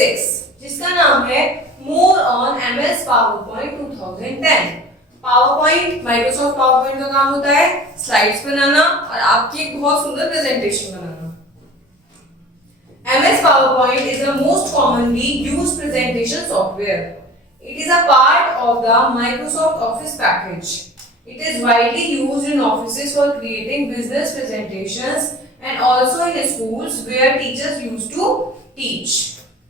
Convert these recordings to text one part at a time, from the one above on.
6 जिसका नाम है more on MS PowerPoint 2010। PowerPoint, Microsoft PowerPoint का काम होता है स्लाइड्स बनाना और आपकी एक बहुत सुंदर presentation banana. MS PowerPoint is the most commonly used presentation software. It is a part of the Microsoft Office package. It is widely used in offices for creating business presentations and also in schools where teachers used to teach.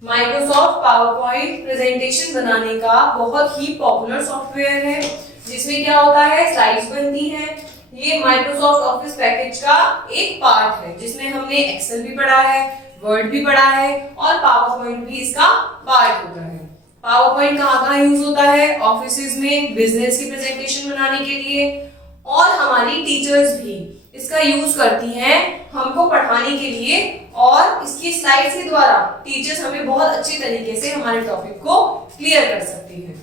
Microsoft PowerPoint presentation बनाने का बहुत ही popular software है, जिसमें क्या होता है slides बनती हैं। ये माइक्रोसॉफ्ट ऑफिस पैकेज का एक पार्ट है, जिसमें हमने एक्सेल भी पढ़ा है, वर्ड भी पढ़ा है और पावरपॉइंट भी इसका पार्ट होता है। पावरपॉइंट कहाँ यूज होता है? ऑफिसेज में बिजनेस की प्रेजेंटेशन बनाने के लिए, और हमारी टीचर्स भी इसका यूज करती हैं हमको पढ़ाने के लिए, और इसकी स्लाइड्स के द्वारा टीचर्स हमें बहुत अच्छे तरीके से हमारे टॉपिक को क्लियर कर सकती हैं।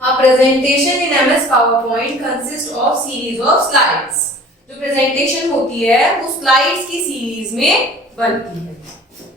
A presentation in MS PowerPoint consists of series of slides. जो प्रेजेंटेशन होती है वो स्लाइड्स की सीरीज में बनती है।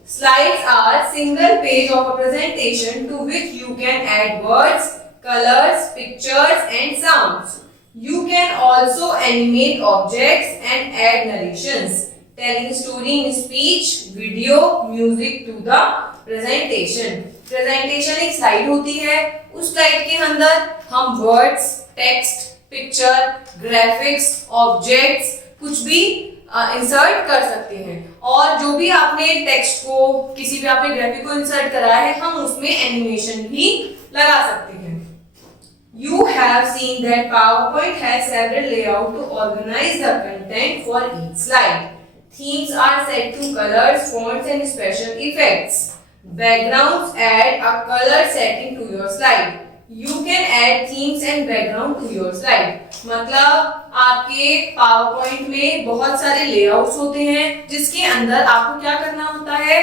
Slides are single page of a presentation to which you can add words, colors, pictures and sounds. You can also animate objects and add narrations, telling story in speech, video, music to the presentation. Presentation एक slide होती है, उस slide के अंदर हम words, text, picture, graphics, objects कुछ भी insert कर सकते हैं, और जो भी आपने टेक्स्ट को, किसी भी आपने ग्राफिक को इंसर्ट करा है, हम उसमें एनिमेशन भी लगा सकते हैं। You have seen that PowerPoint has several layouts to organize the content for each slide. Themes are set to colors, fonts and special effects. Backgrounds add a color setting to your slide. You can add themes and background to your slide. मतलब आपके PowerPoint में बहुत सारे layouts होते हैं, जिसके अंदर आपको क्या करना होता है?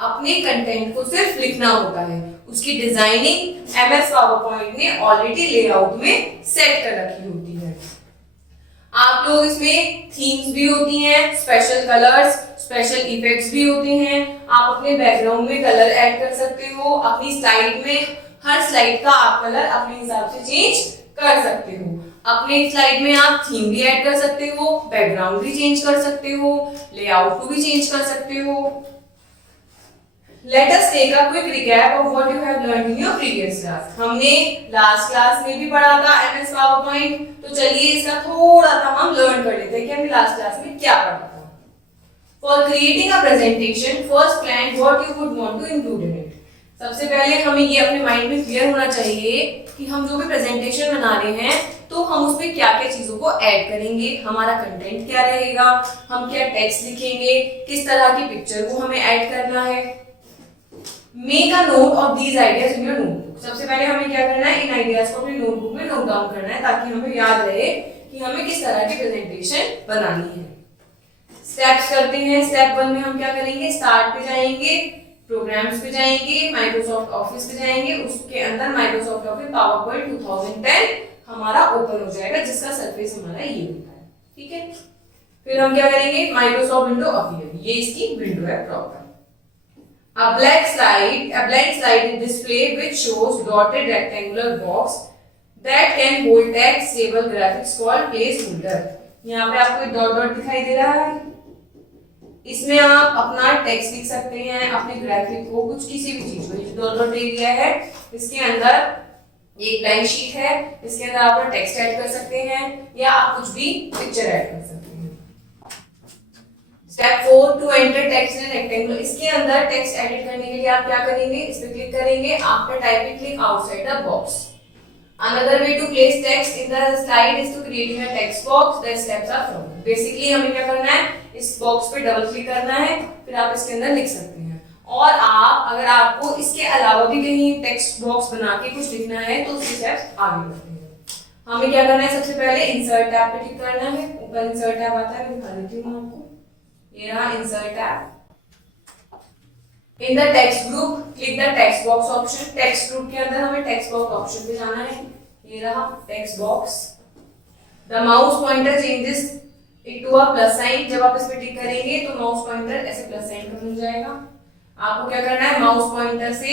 अपने कंटेंट को सिर्फ लिखना होता है। उसकी डिजाइनिंग MS PowerPoint ने ऑलरेडी लेआउट में सेट कर रखी होती है। आप लोग इसमें थीम्स भी होती हैं, स्पेशल कलर्स, स्पेशल इफेक्ट्स भी होते हैं। आप अपने बैकग्राउंड में कलर ऐड कर सकते हो, अपनी स्लाइड में हर स्लाइड का आप कलर अपने हिसाब से चेंज कर सकते हो। अपने स्लाइड में आप थीम भी ऐड कर सकते हो, बैकग्राउंड भी चेंज कर सकते हो, लेआउट को भी चेंज कर सकते हो। Let us take a quick recap of what you have learned in your previous class. हमने लास्ट क्लास में भी पढ़ा था MS PowerPoint, तो चलिए इसका थोड़ा सा हम लर्न कर लेते हैं कि हमने लास्ट क्लास में क्या पढ़ा था। For creating a presentation, first plan what you would want to include in it. सबसे पहले हमें ये अपने माइंड में क्लियर होना चाहिए कि हम जो भी प्रेजेंटेशन बना रहे हैं, तो हम उसमें क्या क्या चीजों को ऐड करेंगे, हमारा कंटेंट क्या रहेगा, हम क्या टेक्स्ट लिखेंगे, किस तरह की पिक्चर को हमें ऐड करना है। Make a note of these ideas in your notebook. सबसे पहले हमें क्या करना है? इन आइडियाज को अपनी नोटबुक में नोट डाउन करना है, ताकि हमें याद रहे कि हमें किस तरह की प्रेजेंटेशन बनानी है। स्टेप्स करते हैं। स्टेप 1 में हम क्या करेंगे? स्टार्ट पे जाएंगे, प्रोग्राम्स पे जाएंगे, माइक्रोसॉफ्ट ऑफिस पे जाएंगे, उसके अंदर माइक्रोसॉफ्ट ऑफिस पावरपॉइंट 2010 हमारा ओपन हो जाएगा, जिसका सरफेस हमारा ये होता है। ठीक है, फिर हम क्या करेंगे? माइक्रोसॉफ्ट विंडो अपीयर, ये इसकी विंडो है proper. A blank slide is displayed which shows dotted rectangular box that can hold text, table, graphics called placeholder. यहाँ पे आपको डॉट डॉट दिखाई दे रहा है, इसमें आप अपना टेक्स्ट लिख सकते हैं, अपने ग्राफिक को, कुछ किसी भी चीज को। डॉट डॉट एरिया है, इसके अंदर एक ब्लैंक शीट है, इसके अंदर आप टेक्स्ट ऐड कर सकते हैं या आप कुछ भी पिक्चर ऐड कर सकते हैं। Step 4 to enter text in rectangle. इसके अंदर टेक्स्ट एडिट करने के लिए आप क्या करेंगे? इस पे क्लिक करेंगे। After typing, click outside the box. Another way to place text in the slide is to creating a text box. The steps are followed. Basically हमें क्या करना है? इस बॉक्स पे डबल क्लिक करना है, फिर आप इसके अंदर लिख सकते हैं। और आप अगर आपको इसके अलावा भी कहीं टेक्स्ट बॉक्स बना के कुछ लिखना है, तो उसके स्टेप्स आगे बढ़ते हैं। हमें क्या करना है? सबसे पहले इंसर्ट टैब पे क्लिक करना है। ऊपर इंसर्ट टैब आता है, मैं दिखा देती हूँ आपको। ये रहा insert tab. In the text group click the text box option. Text group के अंदर हमें टेक्स्ट बॉक्स ऑप्शन पे जाना है। ये रहा text box. The mouse pointer changes it to a plus sign. जब आप इस पे टिक करेंगे तो माउस पॉइंटर ऐसे प्लस साइन का बन जाएगा। आपको क्या करना है, माउस पॉइंटर से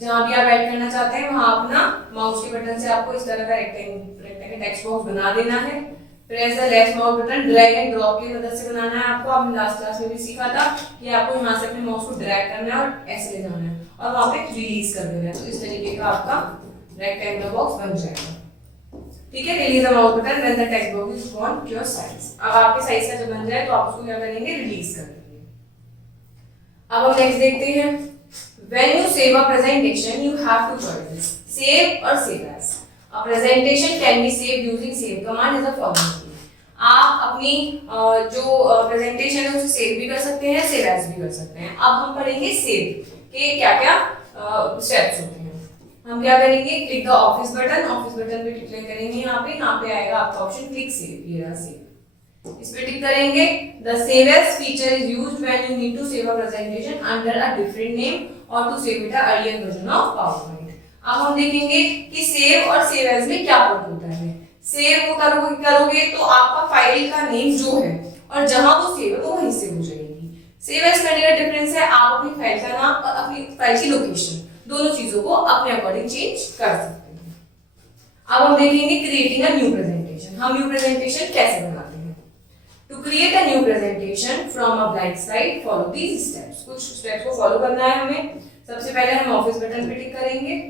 जहां भी आप ऐड करना चाहते हैं वहां अपना माउस के बटन से आपको इस तरह का रेक्टेंगल टेक्स्ट बॉक्स बना देना है। Press the left mouse button, drag and drop की मदद से बनाना है आपको। आपने लास्ट क्लास में भी सीखा था कि आपको यहाँ से अपने माउस को ड्रैग करना है और ऐसे ले जाना है और वहां पे रिलीज कर देना है। तो इस तरीके का आपका रेक्टेंगुलर बॉक्स बन जाएगा। ठीक है, release the mouse button when the text box is on your size. अब आपके साइज का जब बन जाए तो आप उसको क्या करेंगे, रिलीज कर देंगे। अब हम नेक्स्ट देखते हैं, when you save a presentation you have two choices, save और save as. A presentation can be saved using save command is the following. आप अपनी जो प्रेजेंटेशन है उसे सेव भी कर सकते हैं, सेव एज भी कर सकते हैं। अब हम पढ़ेंगे सेव के क्या क्या स्टेप्स होते हैं। हम क्या करेंगे, click the office button, office button पे क्लिक करेंगे। यहाँ पे आएगा आपका ऑप्शन क्लिक सेव, ये रहा सेव, इस पे टिक करेंगे। The save as feature is used when you need to save a presentation under a different name और to save it a earlier version of PowerPoint. अब हम देखेंगे कि सेव और सेव एज में क्या फर्क होता है। सेव वो करोगे तो आपका फाइल का नेम जो है और जहां वो सेव है वो वहीं सेव हो जाएगी। सेव एज करने का डिफरेंस है, आप अपनी फाइल का नाम और अपनी फाइल की लोकेशन दोनों चीजों को अपने अकॉर्डिंग चेंज कर सकते हैं। अब हम देखेंगे क्रिएटिंग अ न्यू प्रेजेंटेशन। हम न्यू प्रेजेंटेशन कैसे बनाते हैं। To create a new presentation from a blank slide follow these steps. कुछ स्टेप्स को फॉलो करना है हमें। सबसे पहले हम ऑफिस बटन पे टिक करेंगे,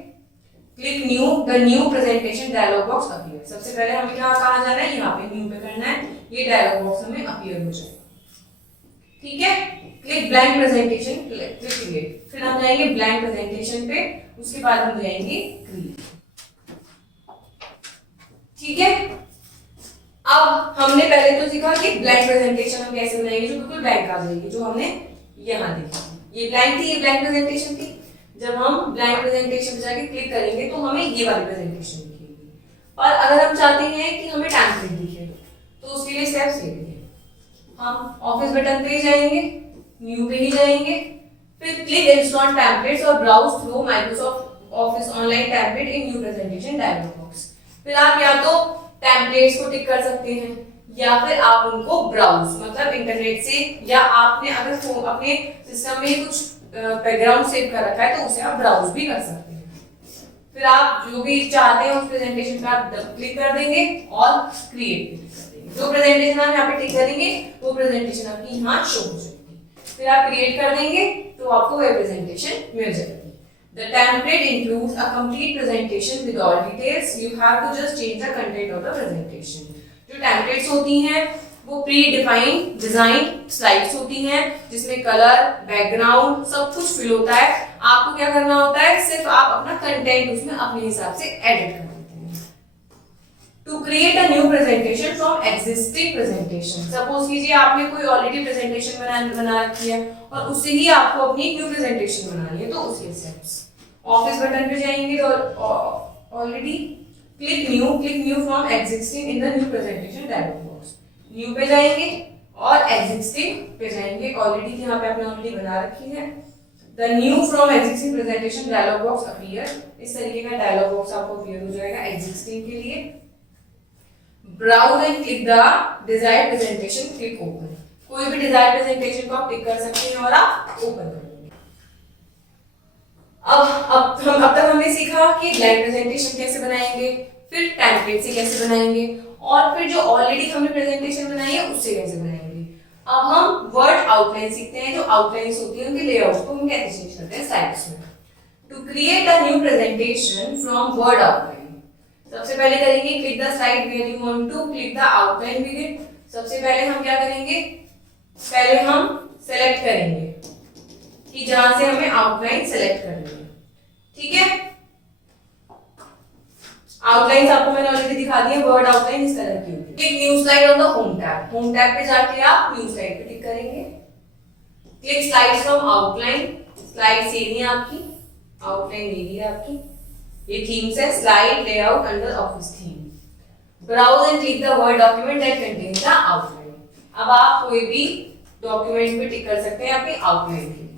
click new, the new presentation dialog box appear. सबसे पहले हमें क्या कहा जाना है, यहाँ पे न्यू पे करना है, ये डायलॉग बॉक्स हमें अपीयर हो जाएगा। ठीक है, click blank presentation, click create. फिर हम जाएंगे ब्लैंक प्रेजेंटेशन पे, उसके बाद हम जाएंगे क्रिएट। ठीक है, अब हमने पहले तो सीखा कि ब्लैंक प्रेजेंटेशन हम कैसे बनाएंगे जो बिल्कुल ब्लैंक आ जाएगी, जो हमने यहाँ देखी। ये ब्लैंक थी, ये ब्लैंक प्रेजेंटेशन थी। जब हम ब्लैंक प्रेजेंटेशन पे जाके क्लिक करेंगे तो हमें ये वाली प्रेजेंटेशन दिखेगी। और अगर हम चाहते हैं कि हमें टेम्पलेट दिखे तो उसके लिए स्टेप्स ये हैं। हम ऑफिस बटन पे ही जाएंगे, न्यू पे ही जाएंगे, फिर क्लिक इंस्टॉल टेम्पलेट्स और browse through Microsoft Office online template in new presentation dialog box. फिर आप या तो टेम्पलेट्स को टिक कर सकते हैं या फिर आप उनको ब्राउज मतलब इंटरनेट से, या आपने अगर अपने सिस्टम में कुछ बैकग्राउंड सेव कर रखा है तो उसे आप ब्राउज भी कर सकते हैं। फिर आप जो भी चाहते हैं उस प्रेजेंटेशन पे आप क्लिक कर देंगे और क्रिएट भी कर देंगे। जो प्रेजेंटेशन आप यहाँ पे टिक करेंगे वो प्रेजेंटेशन आपकी यहाँ शो हो जाएगी। फिर आप क्रिएट कर देंगे तो आपको वह प्रेजेंटेशन मिल जाएगी। The template includes a complete presentation with all details. You have to just change the content of the presentation. जो टेम्पलेट्स होती हैं वो प्री डिफाइंड डिजाइन स्लाइड्स होती हैं जिसमें कलर, बैकग्राउंड सब कुछ फिल होता है। आपको क्या करना होता है, सिर्फ आप अपना कंटेंट उसमें अपने हिसाब से एडिट कर देते हैं। To create a new presentation from existing presentation. Suppose कीजिए आपने कोई ऑलरेडी प्रेजेंटेशन बना रखी है और उससे ही आपको अपनी न्यू प्रेजेंटेशन बनानी है, तो उसके स्टेप्स ऑफिस बटन पे जाएंगे और already click new from existing in the new presentation dialog box. New पे जाएंगे और एग्जिस्टिंग पे जाएंगे, ऑलरेडी यहाँ पे आपने ऑलरेडी बना रखी है। The new from existing presentation dialog box appear. इस तरीके का डायलॉग बॉक्स आपको अपीयर हो जाएगा एग्जिस्टिंग के लिए। Browse and click the desired presentation, click open. कोई भी डिजायर्ड प्रेजेंटेशन को आप क्लिक कर सकते हैं और आप ओपन कर देंगे। अब तक हमने सीखा कि ब्लैंक प्रेजेंटेशन कैसे बनाएंगे, फिर टेम्पलेट से कैसे बनाएंगे और फिर जो ऑलरेडी हमने प्रेजेंटेशन बनाई है उससे कैसे बनाएंगे। अब हम वर्ड आउटलाइन सीखते हैं। जो आउटलाइंस होती है उनके लेआउट को हम कैसे चेंज करते हैं स्लाइड्स में। To create a new presentation from word outline, सबसे पहले करेंगे click the slide where you want to click the outline with. सबसे पहले हम क्या करेंगे, पहले हम सेलेक्ट करेंगे कि जहां से हमें आउटलाइन सेलेक्ट करनी है। ठीक है, आउटलाइन आपको मैंने ऑलरेडी दिखा दी है। वर्ड आउटलाइन इस तरह की होगी। Click new slide on the home tab. Home tab पे जाके आप न्यू स्लाइड पे क्लिक करेंगे। Click slides from outline. Slide ये नहीं आपकी, आउटलाइन ये भी आपकी। ये थीम्स है, slide layout under office theme. Browse and click the word document that contains the outline. अब आप कोई भी डॉक्यूमेंट पे टिक कर सकते हैं अपनी आउटलाइन के लिए।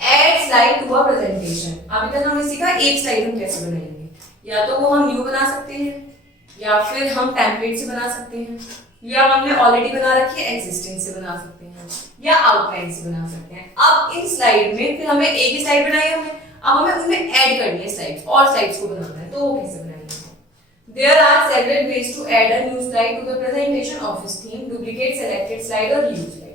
Add slide to a presentation. अभी तक हमने सीखा एक स्लाइड हम कैसे बनाएंगे, या तो वो हम न्यू बना सकते हैं या फिर हम टेम्पलेट से बना सकते हैं। या हमने ऑलरेडी बना रखी है एग्जिस्टिंग से बना सकते हैं या आउटलाइन से बना सकते हैं। अब इन स्लाइड में फिर हमें एक ही स्लाइड बनाई हमने, अब हमें उनमें ऐड करनी है स्लाइड्स और स्लाइड्स को बनाना है, तो वो कैसे बनाएंगे? There are several ways to add a new slide to the presentation office theme, duplicate selected slide और reuse slide।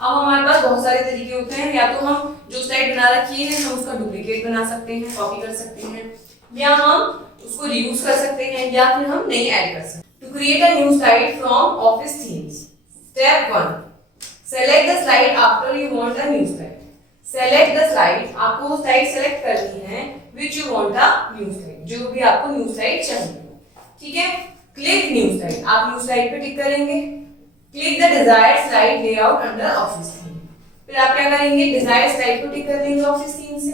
अब हमारे पास बहुत सारे तरीके होते हैं, या तो हम जो स्लाइड बना रखी है हम उसका डुप्लीकेट बना सकते हैं, कॉपी कर सकते हैं, या हम उसको रीयूज कर सकते हैं, या फिर हम नई ऐड कर सकते हैं। To create a new slide from office themes, step 1, select the slide after you want a new slide। Select the slide, आपको वो स्लाइड सेलेक्ट करनी है which you want a new slide, जो भी आपको न्यू स्लाइड चाहिए, ठीक है। क्लिक न्यू स्लाइड, आप न्यू स्लाइड पे टिक करेंगे। Click the desired slide layout under office theme, फिर आप क्या करेंगे? डिजायर्ड स्लाइड को टिक कर लेंगे ऑफिस थीम से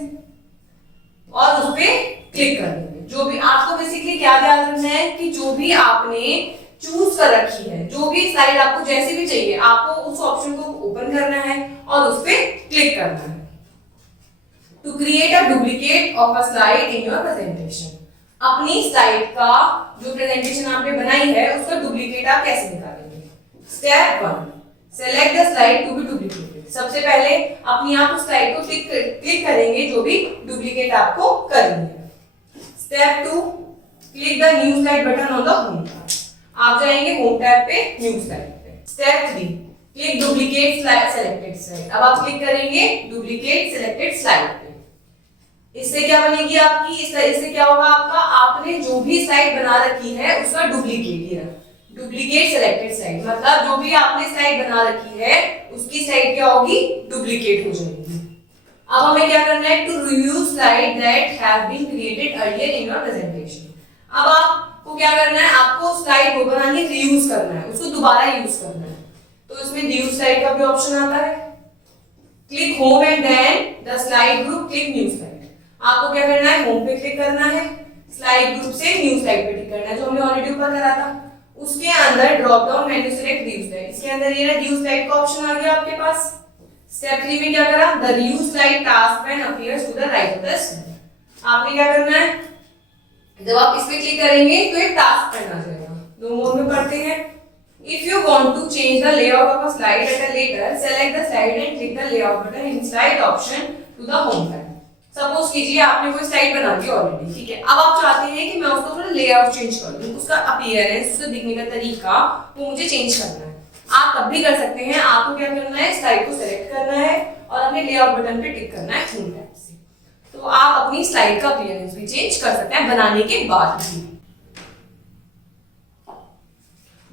और उस पे क्लिक कर देंगे। जो भी आपको बेसिकली क्या ध्यान रखना है कि जो भी आपने चूज कर रखी है, जो भी स्लाइड आपको जैसी भी चाहिए, आपको उस ऑप्शन को ओपन करना है और उस पे क्लिक करना है। To create a duplicate of a slide in your presentation, अपनी स्लाइड का जो प्रेजेंटेशन आपने बनाई है उसका डुप्लीकेट आप कैसे निकालेंगे? Step 1, select the slide to be duplicated. सबसे पहले अपनी आप उस स्लाइड को क्लिक करेंगे जो भी डुप्लीकेट आपको करनी है। Step 2, click the new slide button on the home tab, आप जाएंगे होम टैब पे न्यू स्लाइड पे। Step 3, click duplicate slide selected slide, अब आप क्लिक करेंगे डुप्लीकेट सेलेक्टेड स्लाइड पे। इससे क्या बनेगी आपकी? इससे क्या होगा आपका? आपने जो भी स्लाइड बना रखी है उसका डुप्लीकेट, ये डुप्लीकेट सेलेक्टेड स्लाइड, मतलब जो भी आपने स्लाइड बना रखी है उसकी स्लाइड क्या होगी? डुप्लीकेट हो जाएगी। अब हमें क्या करना है? To review slide that have been created earlier in your presentation. अब आपको क्या करना है? आपको स्लाइड को बनानी, रीयूज करना है, उसको दोबारा यूज करना है, तो इसमें रीयूज स्लाइड का भी ऑप्शन आता है। Click home and then the slide group, click new slide. आपको क्या करना है? होम पे क्लिक करना है, स्लाइड ग्रुप से न्यू स्लाइड पे क्लिक करना है, जो हमने ऑलरेडी ऊपर करा था। उसके अंदर drop down menu select review slide, इसके अंदर ये रिव्यू स्लाइड का ऑप्शन आ गया आपके पास। स्टेप 3 में क्या करा? The review slide task pane appears to the right of the slide. आपने क्या करना है? जब आप इस पे क्लिक करेंगे तो एक टास्क पैन आ जाएगा। दो मोड में पढ़ते हैं। If you want to change the layout of a slide at a later, select the slide and click the layout button in slide option to the home tab। Suppose कीजिए आपने कोई slide बना दी already, ठीक है, अब आप चाहते हैं कि मैं उसको थोड़ा लेआउट चेंज कर दूं, उसका अपीयरेंस, उसका दिखने का तरीका वो मुझे चेंज करना है। आप तब भी कर सकते हैं। आपको क्या करना है? स्लाइड को सेलेक्ट करना है और अपने लेआउट बटन पे टिक करना है होम टैब से, तो आप अपनी स्लाइड का अपीयरेंस भी चेंज कर सकते हैं बनाने के बाद भी।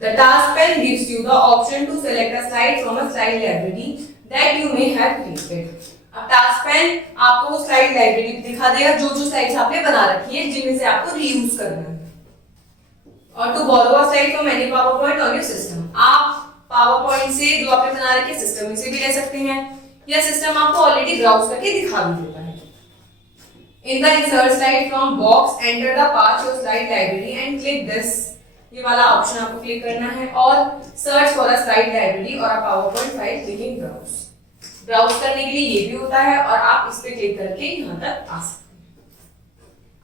The task pane gives you the option to select a slide from a slide library that you may have created। अब टास्क पैन आपको वो स्लाइड लाइब्रेरी दिखा देगा जो जो स्लाइड्स आपने बना रखी है जिनमें से आपको रीयूज करना है। और to borrow a slide from any PowerPoint on your system, आप पावर पॉइंट से जो आपने बना रखी है सिस्टम में से भी ले सकते हैं, या सिस्टम आपको ऑलरेडी ब्राउज करके दिखा भी देता है। In the insert slide from box enter the path your slide library and click this, ये वाला ऑप्शन आपको क्लिक करना है और search for a slide library और a power point file, clicking browse. Browse करने के लिए ये भी होता है और आप इस पे क्लिक करके यहाँ तक आ सकते हैं।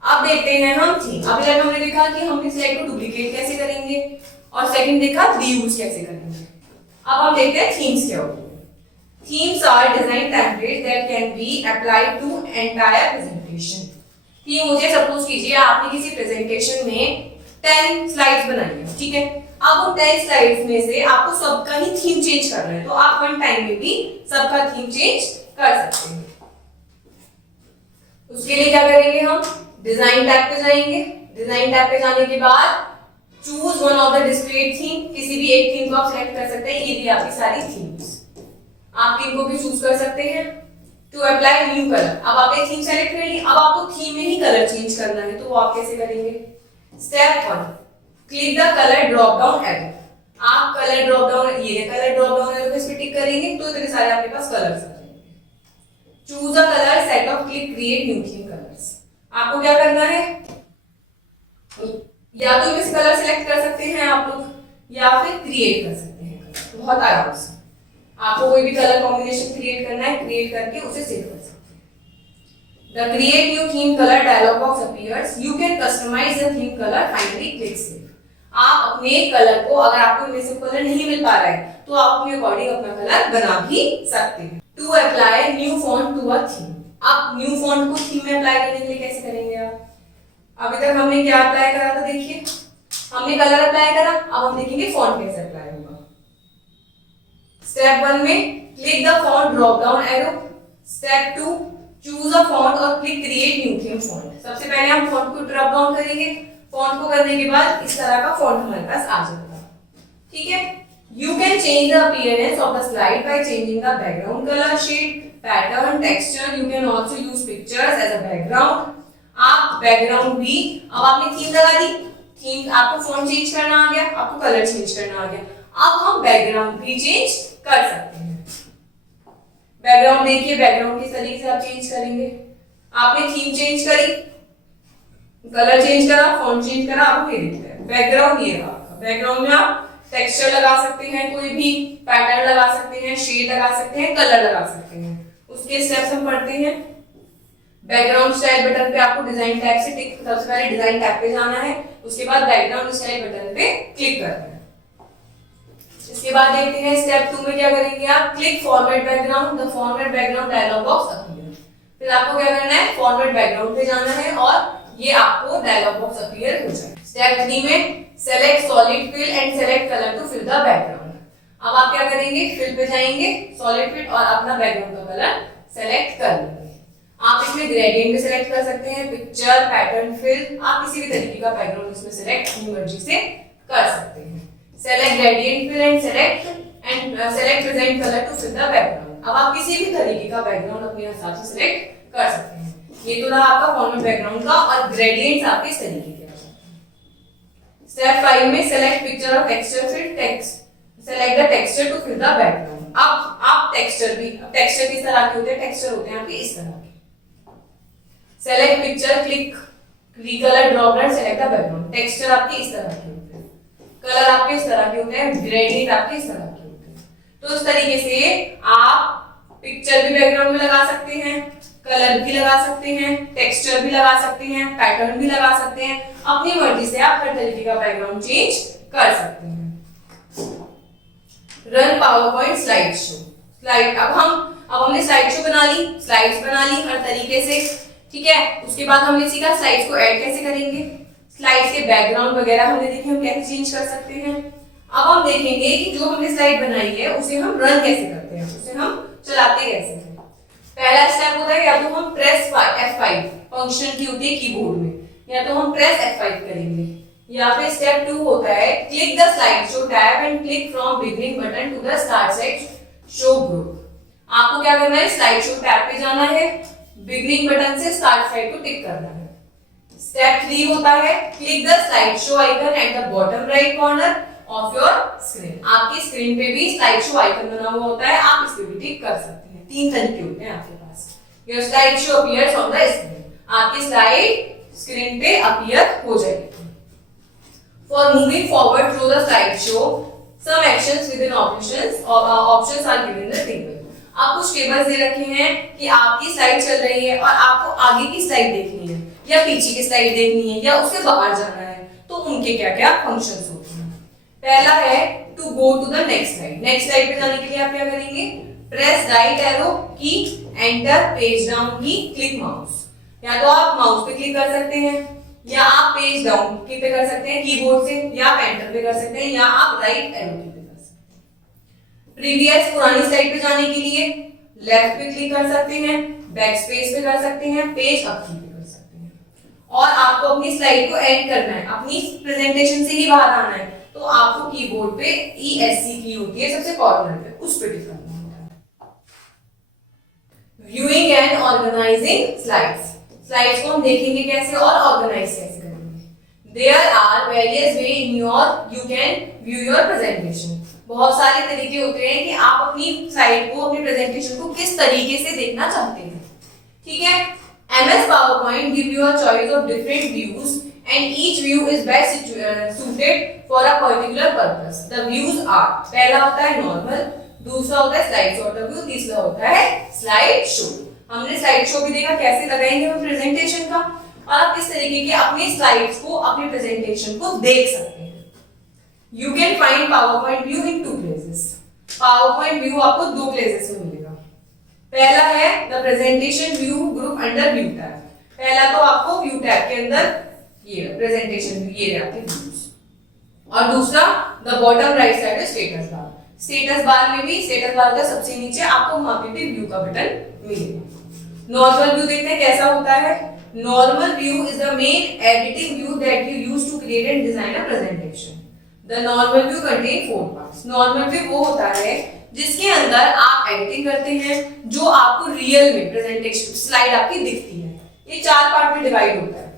अब देखते हैं हम थीम। अभी तक हमने देखा कि हम इस स्लाइड को डुप्लीकेट कैसे करेंगे और सेकंड देखा रीयूज कैसे करेंगे। अब हम देखते हैं थीम्स क्या होती है। Themes are design template that can be applied to entire presentation. Theme मुझे सपोज कीजिए आपने किसी प्रेजेंटेशन में 10 स्लाइड्स बनाई है, ठीक है, अब उन 10 स्लाइड्स में से आपको सबका ही थीम चेंज करना है, तो आप वन टाइम में भी सबका थीम चेंज कर सकते हैं। उसके लिए क्या करेंगे? हम डिजाइन टैब पे जाएंगे। डिजाइन टैब पे जाने के बाद choose one of the displayed theme, किसी भी एक थीम को आप सेलेक्ट कर सकते हैं। ये भी आपकी सारी थीम्स, आप थीम को भी चूज कर सकते हैं। टू अप्लाई न्यू कलर, अब आपने थीम सेलेक्ट कर ली, अब आपको थीम में ही कलर चेंज करना है, तो वो आप कैसे करेंगे? Step 1, click the colour drop down arrow. आप कलर ड्रॉप डाउन, ये कलर ड्रॉप डाउन एरो पे इस पे टिक करेंगे तो इतने सारे आपके पास कलर्स आ जाएंगे। Choose a colour set of, click create new theme colours. आपको क्या करना है? या तो इस कलर सेलेक्ट कर सकते हैं आप लोग, या फिर क्रिएट कर सकते हैं कलर, बहुत आराम से। आपको कोई भी कलर कॉम्बिनेशन क्रिएट करना है, क्रिएट करके उसे सेव कर सकते हैं। The create new theme color dialog box appears. You can customize the theme color. Finally, click save. आप अपने कलर को, अगर आपको इनमें से कलर नहीं मिल पा रहा है तो आप अपने अकॉर्डिंग अपना कलर बना भी सकते हैं। To apply new font to a theme. अब न्यू फॉन्ट को थीम में अप्लाई करने के लिए कैसे करेंगे आप? अभी तक हमने क्या अप्लाई करा था, देखिए हमने कलर अप्लाई करा, अब हम देखेंगे फॉन्ट कैसे अप्लाई होगा। स्टेप 1 में click the font drop down arrow. Step 2 choose a font और click create new theme font. सबसे पहले हम फॉन्ट को ड्रॉप डाउन करेंगे, फॉन्ट को करने के बाद इस तरह का फॉन्ट हमारे पास आ जाएगा, ठीक है। You can change the appearance of the slide by changing the background color, shade, pattern, texture. You can also use pictures as a background. आप बैकग्राउंड भी, अब आपने थीम लगा दी, थीम आपको फॉन्ट चेंज करना आ गया, आपको कलर चेंज करना आ गया, अब हम बैकग्राउंड भी चेंज कर सकते हैं। बैकग्राउंड देखिए, बैकग्राउंड किस तरीके से आप चेंज करेंगे। आपने थीम चेंज करी, कलर चेंज करा, फॉन्ट चेंज करा, अब ये देखते हैं बैकग्राउंड ये रहा। बैकग्राउंड में आप टेक्सचर लगा सकते हैं, कोई भी पैटर्न लगा सकते हैं, शेड लगा सकते हैं, कलर लगा सकते हैं। उसके स्टेप्स हम पढ़ते हैं। बैकग्राउंड स्टाइल बटन पे आपको डिजाइन टैब से टिक, सबसे पहले डिजाइन टैब पे जाना है, उसके बाद बैकग्राउंड स्टाइल बटन पे क्लिक करना है। इसके बाद देखते हैं स्टेप 2 में क्या करेंगे आप, click format background. The format background dialog box appear. फिर आपको क्या करना है, फॉर्मेट बैकग्राउंड पे जाना है और ये आपको डायलॉग बॉक्स अपीयर हो जाएगा। स्टेप 3 में select solid fill and select colour to fill the background. अब आप क्या करेंगे, फिल पे जाएंगे, सॉलिड फिल और अपना बैकग्राउंड का कलर सेलेक्ट कर लेंगे। आप इसमें ग्रेडियंट भी सेलेक्ट कर सकते हैं, पिक्चर, पैटर्न, फिल, आप किसी भी तरीके का बैकग्राउंड इसमें सेलेक्ट अपनी मर्जी से कर सकते हैं। Select gradient fill and select present colour to fill the background. अब आप किसी भी तरीके का बैकग्राउंड अपने हिसाब से सेलेक्ट कर सकते हैं। ये तो रहा आपका फॉर्मेट बैकग्राउंड का, और ग्रेडियंट्स आपके इस तरीके के आ सकते हैं। स्टेप 5 में सेलेक्ट पिक्चर और texture fill text, select the texture to fill the background. अब आप टेक्सचर भी, अब टेक्सचर किस तरह के होते हैं, टेक्सचर होते हैं आपके इस तरह के। Select picture, click रिकलर drop down, select the background. Texture आपके इस तरह के होते हैं, कलर आपके इस तरह के होते हैं, ग्रेडियंट आपके इस तरह के होते हैं। तो इस तरीके से आप पिक्चर भी बैकग्राउंड में लगा सकते हैं, कलर भी लगा सकते हैं, टेक्सचर भी लगा सकते हैं, पैटर्न भी लगा सकते हैं। अपनी मर्जी से आप हर तरीके का बैकग्राउंड चेंज कर सकते हैं। Run PowerPoint slide show. Slide, अब हमने स्लाइड शो बना ली, स्लाइड्स बना ली हर तरीके से, ठीक है। उसके बाद हमने सीखा स्लाइड्स को ऐड कैसे करेंगे, स्लाइड्स के बैकग्राउंड वगैरह हमने देखे हम कैसे चेंज कर सकते हैं। अब हम देखेंगे कि जो हमने स्लाइड बनाई है उसे हम रन कैसे करते हैं, उसे हम चलाते कैसे हैं। पहला स्टेप होता है या तो हम प्रेस F5 फंक्शन की होती है कीबोर्ड में, या तो हम प्रेस F5 करेंगे, या फिर स्टेप 2 होता है click the slide show tab and click from beginning button to the start slide show group. आपको क्या करना है, स्लाइड शो टैब पे जाना है, बिगिनिंग बटन से स्टार्ट स्लाइड को टिक करना है। स्टेप 3 होता है click the slide show icon at the bottom right corner of your screen. आपकी स्क्रीन पे भी स्लाइड शो आइकन बना हुआ होता है, आप इस पे भी टिक कर सकते हैं। 3 तरीके होते हैं आपके पास। Your slide show appears on the screen, आपकी स्लाइड स्क्रीन पे अपीयर हो जाएगी। For moving forward through the slide show some actions within options are given in the table. आप कुछ टेबल्स दे रखे हैं कि आपकी स्लाइड चल रही है और आपको आगे की स्लाइड देखनी है या पीछे की स्लाइड देखनी है या उससे बाहर जाना है, तो उनके क्या क्या फंक्शंस होते हैं। पहला है to go to the next slide. Next slide पे जाने के लिए आप क्या करेंगे, press right arrow key, enter, page down key, click mouse. या तो आप माउस पे क्लिक कर सकते हैं, या आप पेज डाउन की पे कर सकते हैं कीबोर्ड से, या आप एंटर पे कर सकते हैं, या आप राइट एरो की पे कर सकते हैं। प्रीवियस पुरानी स्लाइड पे जाने के लिए लेफ्ट पे क्लिक कर सकते हैं, बैक स्पेस पे कर सकते हैं, पेज अप की पे कर सकते हैं। और आपको अपनी स्लाइड को एंड करना है, अपनी प्रेजेंटेशन से ही बाहर आना है, तो आपको कीबोर्ड पे ESC की होती है सबसे कॉर्नर पे, उस पे टिक करना है। Viewing and organizing slides. Slides को हम देखेंगे कैसे और ऑर्गेनाइज कैसे करेंगे। There are various way in you can view your presentation. बहुत सारे तरीके होते हैं कि आप अपनी स्लाइड को, अपनी प्रेजेंटेशन को किस तरीके से देखना चाहते हैं, ठीक है। MS PowerPoint give you a choice of different views and each view is best suited for a particular purpose. The views are, पहला होता है नॉर्मल, दूसरा होता है स्लाइड शॉट व्यू, तीसरा होता है स्लाइड शो। हमने स्लाइड शो भी देखा कैसे लगाएंगे हम प्रेजेंटेशन का, और आप किस तरीके के अपनी स्लाइड्स को, अपनी प्रेजेंटेशन को देख सकते हैं। You can find PowerPoint view in two places. PowerPoint view आपको दो places में मिलेगा. पहला है the presentation view group under view tab. पहला तो आपको view tab के अंदर ये presentation view ये आपके views. और दूसरा the bottom right side है status bar. Status bar में भी status bar का सबसे नीचे आपको वहां पे भी view का बटन मिलेगा. Normal view देखते हैं कैसा होता है. Normal view is the main editing view that you use to create and design a presentation. The normal view contain 4 parts. Normal view वो होता है जिसके अंदर आप एडिटिंग करते हैं जो आपको रियल में प्रेजेंटेशन स्लाइड आपकी दिखती है. ये 4 पार्ट में डिवाइड होता है.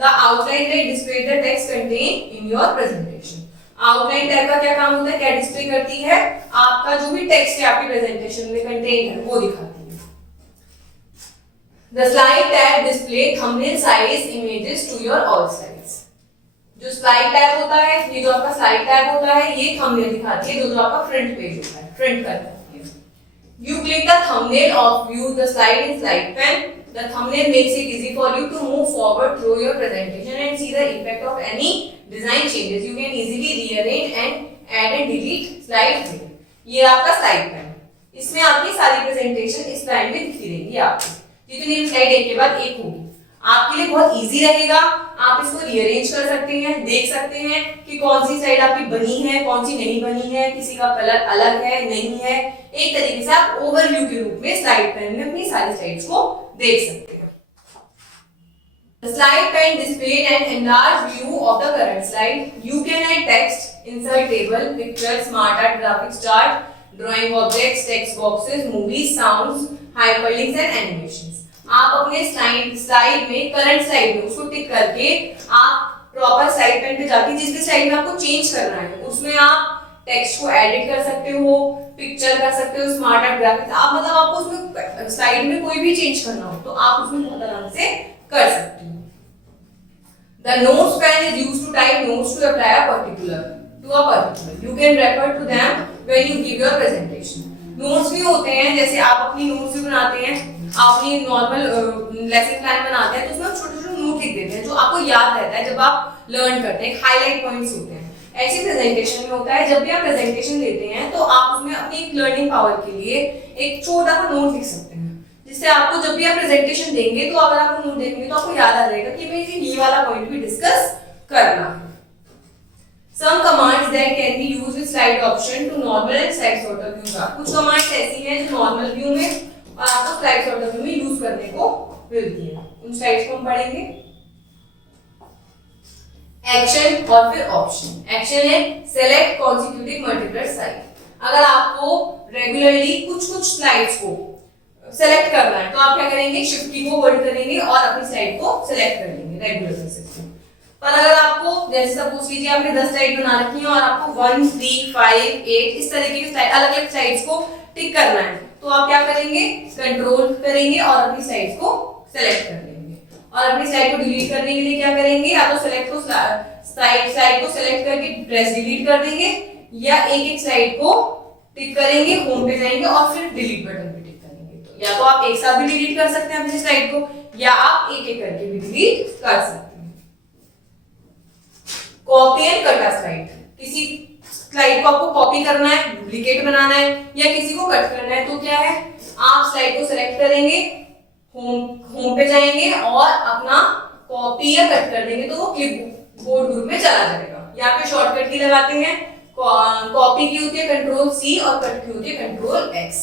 The outline that display the text contained in your presentation. Outline tab का क्या काम होता है, क्या डिस्प्ले करती है, आपका जो भी टेक्स्ट है आपकी प्रेजेंटेशन में कंटेंट है वो दिखाती है. The slide tab display thumbnail size images to your all slides. जो स्लाइड टैब होता है, ये जो आपका स्लाइड टैब होता है, ये थंबनेल दिखाती है जो आपका फ्रंट पेज होता है, फ्रंट करता है. You click the thumbnail of view the slide in slide pane. The thumbnail makes it easy for you to move forward through your presentation and see the effect of any design changes. You can easily rearrange and add and delete slides here. ये आपका slide pan. इसमें आपकी सारी presentation इस slide में दिखती रहेगी आपको. जितनी भी स्लाइड एक के बाद एक होगी. आपके लिए बहुत इजी रहेगा. आप इसको रीअरेंज कर सकते हैं, देख सकते हैं कि कौन सी स्लाइड आपकी बनी है, कौन सी नहीं बनी है, किसी का कलर अलग है नहीं है. एक तरीके से आप ओवरव्यू के रूप में स्लाइड पैन में अपनी सारी स्लाइड्स को देख सकते हैं. The slide pane displays an enlarged view of the current slide. You can add text, insert table, pictures, smart art, graphics chart, drawing objects, text boxes, movies, sounds, hyperlinks and animations. आप अपने slide में current slide में उसको टिक करके आप proper slide pen पे जाके जिस भी स्लाइड में आपको चेंज करना है उसमें आप टेक्स्ट को एडिट कर सकते हो, पिक्चर कर सकते हो, स्मार्ट आर्ट ग्राफिक्स आप मतलब आपको उसमें स्लाइड में कोई भी चेंज करना हो तो आप उसमें बहुत आराम से कर सकते हो. The notes pen is used to type notes to apply a particular. You can refer to them when you give your presentation. Notes भी होते हैं जैसे आप अपनी नोट्स भी बनाते हैं, आप अपनी नॉर्मल लेसन प्लान बनाते हैं तो उसमें छोटे छोटे नोट लिख देते हैं जो आपको याद रहता है जब आप लर्न करते हैं. हाईलाइट पॉइंट्स होते हैं. ऐसे प्रेजेंटेशन में होता है जब भी आप प्रेजेंटेशन देते हैं तो आप उसमें अपनी एक लर्निंग पावर के लिए एक छोटा सा नोट लिख सकते हैं जिससे आपको जब भी आप प्रेजेंटेशन देंगे तो अगर आपको नोट देंगे तो आपको याद आ जाएगा कि मुझे ये वाला पॉइंट भी डिस्कस करना है. Some commands that can be used with slide option to normal and slide sorter view are. कुछ कमांड्स ऐसी हैं जो नॉर्मल व्यू में और आपको स्लाइड सॉर्टर व्यू में यूज करने को मिलती है. उन स्लाइड्स को हम पढ़ेंगे. एक्शन और फिर ऑप्शन. एक्शन है सेलेक्ट कॉन्सिक्यूटिव मल्टीपल स्लाइड. अगर आपको रेगुलरली कुछ स्लाइड्स को सेलेक्ट करना है तो आप क्या करेंगे, शिफ्ट की को होल्ड करेंगे और अपनी स्लाइड को सेलेक्ट कर लेंगे रेगुलर बेसिस पे. पर अगर आपको जैसे सपोज कीजिए आपने 10 स्लाइड बना रखी है और आपको 1, 3, 5, 8 इस तरीके की स्लाइड अलग अलग स्लाइड्स को टिक करना है तो आप क्या करेंगे, कंट्रोल करेंगे और अपनी स्लाइड्स को सेलेक्ट कर लेंगे. और अपनी स्लाइड को डिलीट करने के लिए क्या करेंगे, या तो सेलेक्ट को स्लाइड को सेलेक्ट करके प्रेस डिलीट कर देंगे या एक एक स्लाइड को टिक करेंगे, होम पे जाएंगे और फिर डिलीट बटन पे टिक करेंगे. तो या तो आप एक साथ भी डिलीट कर सकते हैं अपनी स्लाइड को या आप एक एक करके भी डिलीट कर सकते हैं. Copy and cut slide. किसी स्लाइड को आपको कॉपी करना है, डुप्लीकेट बनाना है या किसी को कट करना है तो क्या है, आप स्लाइड को सिलेक्ट करेंगे, होम पे जाएंगे और अपना कॉपी या कट कर देंगे तो वो क्लिपबोर्ड ग्रुप में चला जाएगा. यहाँ पे शॉर्टकट की लगाते हैं. कॉपी की होती है कंट्रोल C और कट की होती है कंट्रोल X.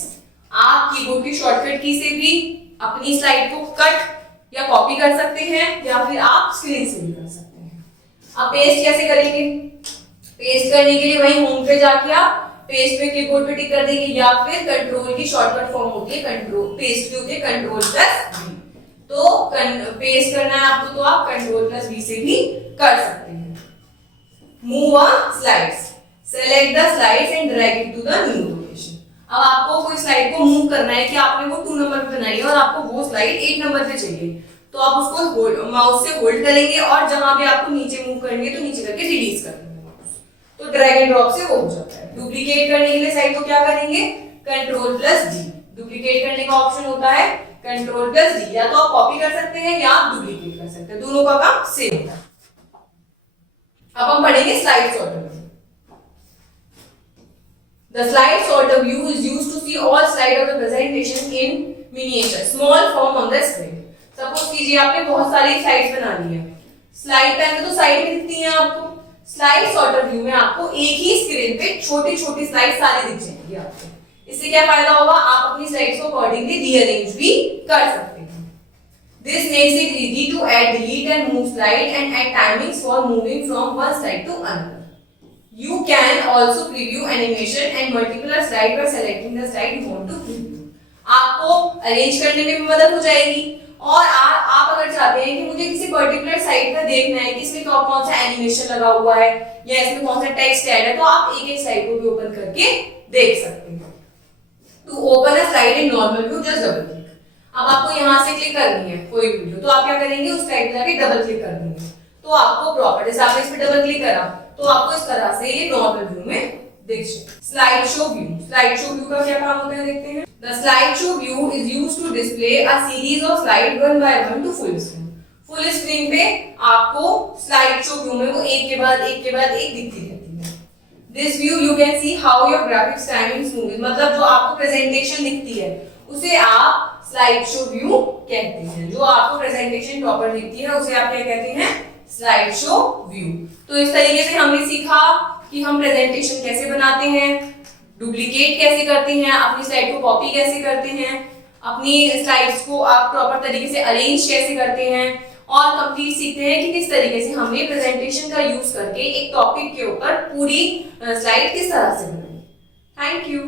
आप कीबोर्ड की शॉर्टकट की से भी अपनी स्लाइड को कट या कॉपी कर सकते हैं या फिर आप स्क्रीन से भी कर सकते हैं. अब पेस्ट कैसे करेंगे, पेस्ट करने के लिए वही होम पे जाके आप पेस्ट पे कीबोर्ड पे टिक कर देंगे या फिर कंट्रोल की शॉर्टकट फॉर्म होती है कंट्रोल, पेस्ट की होती है कंट्रोल प्लस V. तो पेस्ट करना है आपको तो आप कंट्रोल प्लस V से भी कर सकते हैं. Move on slides. Select the slides and drag it to the new location. अब आपको कोई स्लाइड को मूव करना है कि आपने वो 2 नंबर पे बनाई है और आपको वो स्लाइड 8 नंबर पे चाहिए तो आप उसको माउस से होल्ड करेंगे और जहां भी आपको नीचे मूव करनी है तो नीचे करके रिलीज कर देंगे माउस. तो ड्रैग एंड ड्रॉप से वो हो जाता है. डुप्लीकेट करने के लिए साइड को क्या करेंगे, कंट्रोल प्लस D. डुप्लीकेट करने का ऑप्शन होता है कंट्रोल प्लस D. या तो आप कॉपी कर सकते हैं या आप डुप्लीकेट कर सकते हैं, दोनों का काम सेम होता है. अब हम पढ़ेंगे slide sorter view. The slide sorter view is used to see all slides of the presentation in miniature, small form on the screen. Suppose कीजिए आपने बहुत सारी स्लाइड्स बना ली है, स्लाइड टाइम में तो साइड में दिखती हैं आपको, स्लाइड सॉर्टर व्यू में आपको एक ही स्क्रीन पे छोटी छोटी स्लाइड सारी दिख जाएंगी आपको। इससे क्या फायदा होगा, आप अपनी स्लाइड्स को अकॉर्डिंगली रीअरेंज भी कर सकते हैं। This makes it easy to add, delete and move slide and add timings for moving from one slide to another. You can also preview animation and multiple slide by selecting the slide you want to preview. आपको arrange करने में भी मदद हो जाएगी और आप अगर चाहते हैं कि मुझे किसी पर्टिकुलर साइड का देखना है कि इसमें कौन सा एनिमेशन लगा हुआ है या इसमें कौन सा टेक्स्ट ऐड है, तो आप एक एक स्लाइड को भी ओपन करके देख सकते हैं। To open a slide in normal view, just double click. अब आपको यहाँ से क्लिक करनी है कोई वीडियो, तो आप क्या करेंगे, उस स्लाइड पे जाके डबल क्लिक कर देंगे, तो आपको प्रॉपर, जैसे आपने इस पे डबल क्लिक करा तो आपको इस तरह से ये नॉर्मल व्यू में दिख जाए। Slide show view, slide show view का क्या काम होता है देखते हैं। The slideshow view is used to display a series of slides one by one to full screen. Full screen पे आपको स्लाइड शो व्यू में वो एक के बाद एक दिखती रहती है। This view you can see how your graphics timings move, मतलब जो आपको प्रेजेंटेशन दिखती है उसे आप स्लाइड शो व्यू कहते हैं। जो आपको प्रेजेंटेशन प्रॉपर दिखती है उसे आप क्या कहते हैं, स्लाइड शो व्यू। तो इस तरीके से हमने सीखा कि हम प्रेजेंटेशन कैसे बनाते हैं, डुप्लीकेट कैसे करते हैं, अपनी स्लाइड को कॉपी कैसे करते हैं, अपनी स्लाइड्स को आप प्रॉपर तरीके से अरेंज कैसे करते हैं, और कंप्लीट सीखते हैं कि किस तरीके से हमने प्रेजेंटेशन का यूज करके एक टॉपिक के ऊपर पूरी स्लाइड किस तरह से बनाई। Thank you.